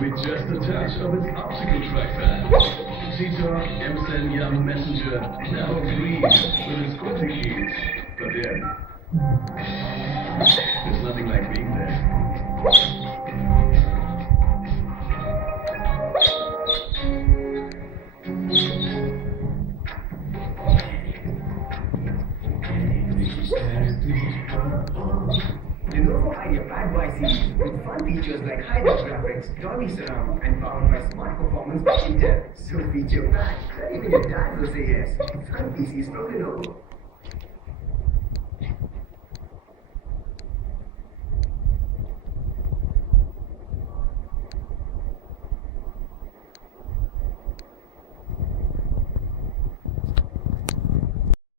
with just a touch of its obstacle tracker. Cheetah, MSN Young Messenger now agrees with its quality keys. But then, there's nothing like being there. Lenovo IdeaPad Y series with fun features like high-def graphics, Dolby Surround, and powered by smart performance by Intel. So feature packed, even your dad will say yes. Fun PCs from Lenovo.